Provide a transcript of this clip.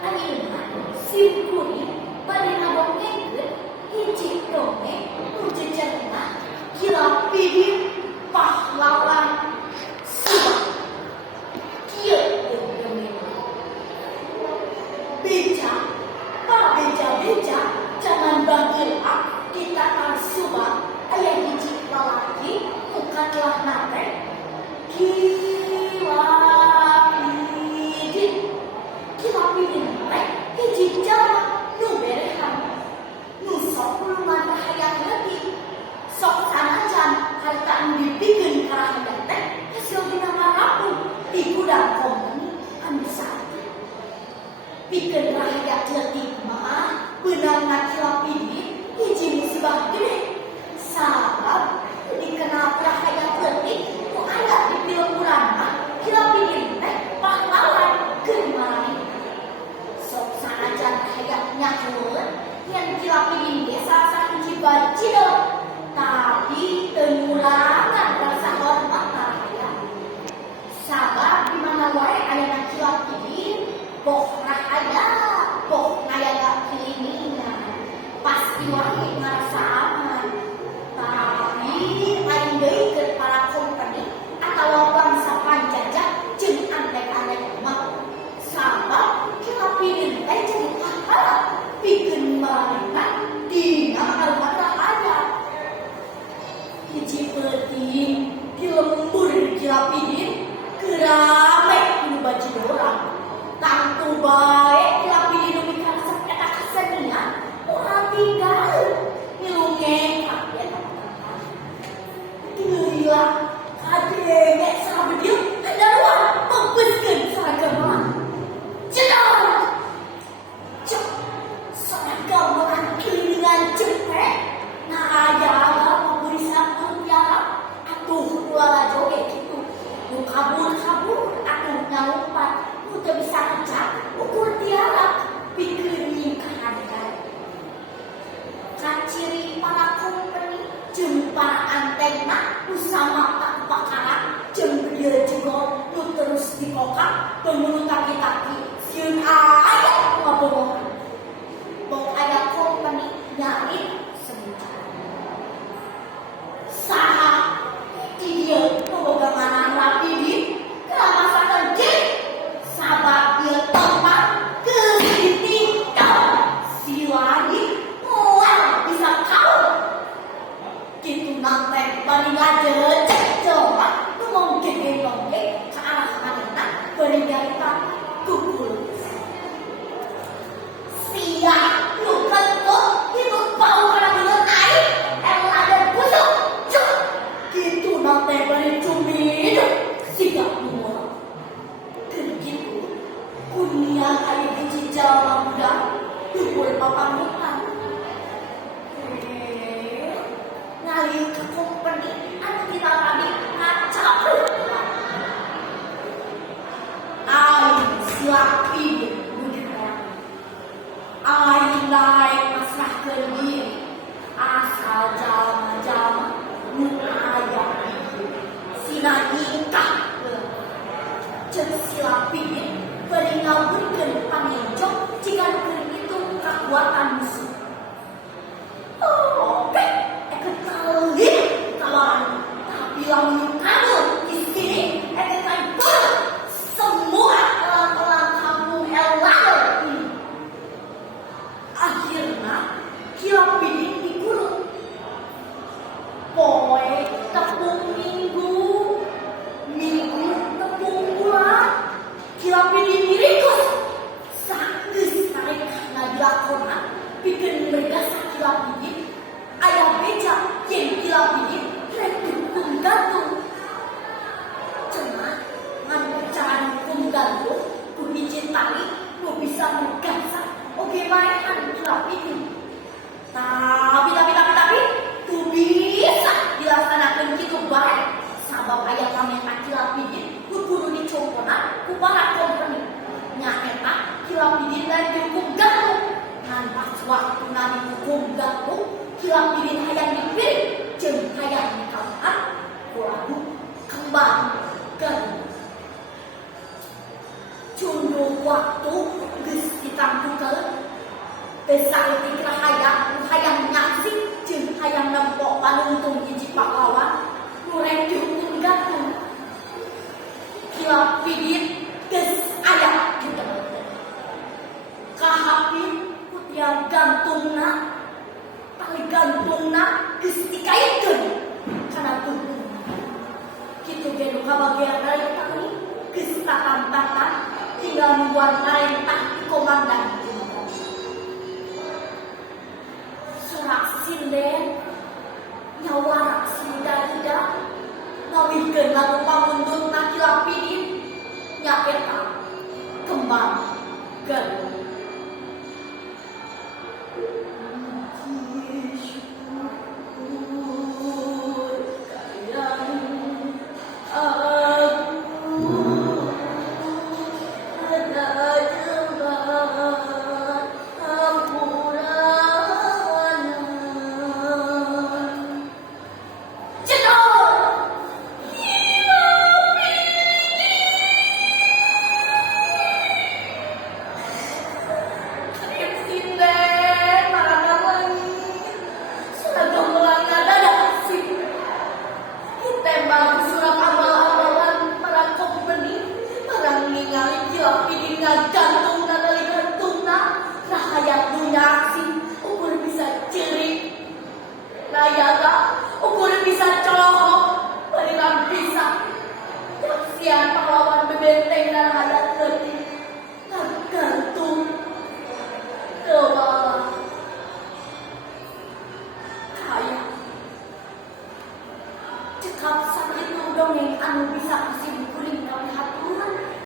Ayeuna simkuring bade ngadongengkeun hiji dongeng nu jejerna Kilapidin Pahlawan Subak. Kieu dongengna. Beja, pak beja-beja jangan bagilak kita kang Subak aya hiji lalaki nu katlah teh Kilapidin teh hiji jalma nu berehan nu sok puluhan hayat leutik sok sanajan harta anu dipikeun ka hayat teh hasil dina marapun di gudang kompeni anu satu pikeun hayat leutik mah beunangna Kilapidin hiji musibah gede sabab dikenal hayat leutik nu aya di film urang mah Kilapidin teh pahlawan keur marani sok sanajan hayat nyakeun yen Kilapidin ge salah hiji bacideu tapi teu ngurangan rasa hormat ka hayat sabab di mana wae aya Kilapidin boh rahaya boh ngayaga kiliningan pasti wae ngarasa aman tapi lain deui keur para kompeni atawa bangsa panjajah jeung antek-antek mah sabab Kilapidin teh jadi pahala pikeun marana dina ngaruhan rahaya hiji peuting di lembur Kilapidin kerame nu bajidor urang tangtu bae Kilapidin nu mikarasep eta kasenian urang tinggal nilungeng kabeh geulah kadenge sabedieu daruan pempeskeun saragama jelas cek saragama kelilingan cepet nah ayaga pemberisan rupiah atuh ulah joget kitu nu kabur-kabur atuh nyalumpat nu teu bisa ngecak ukur tiarap pikeun nyingkahan kaciri para kompeni jeung para antena nu samata bakaran jeung dia juga nu terus dikokak dan nu taki-taki sieun aya ngabobohan bok aya kompeni nyari sebentar saha ieu nu boga manang Rapidin kelamasakeun ge sabab ieu tempat keunikan silani moal bisa kaul kitu nate bari ngajecek jelema nu monggeng-monggeng ka arah manehna bari nyarita kukul sia nu kentut hidup bau kana dengan air ada busuk cuk kitu nate bari cumid sigap nuang dan kitu kunia aya hiji jalma muda hubul papangitan ngalih ke kompeni anu kita tadi ngacak aing Kilapidin aing lain masrahkeun diri asal jalma-jalma nu aya sina nikah jeung Kilapidin bari ngawurkeun panginjok jika keur itu kakuatan musuh oke ketahui kawan tapi lamun kamu di sini itu semua elang-elang kampung elang akhirnya Kilapidin dikurung poe tepung minggu tepung bulan Kilapidin diringkus sageus tarekna dilakonan pikeun mergasa Kilapidin aya beja yen Kilapidin rek hukum gantung cenah ngan pecahan hukum gantung ku hiji tali nu bisa mergasa oge maean Kilapidin tapi tu bisa dilaksanakeun kitu bae sabab aya pamenta Kilapidin nu kudu dicomponan ku para kompeni nyaeta Kilapidin lain dihukum gantung ngan pas waktuna dihukum gantung Kilapidin hayang dipiring jeung hayang dikalahan ku lagu kembang gan. Cundung waktu geus Besautik hayang nyaksik jeung hayang nempok panuntung hiji pahlawan nu rek dihukum gantung. Kilap pidit geus aya di tengah. Kahapin kutiang gantungna tali gantungna geus dikaitkeun kana tungtung. Kitu ge nu kabagean dari tali geus tatang-tatang tinggal membuat arentah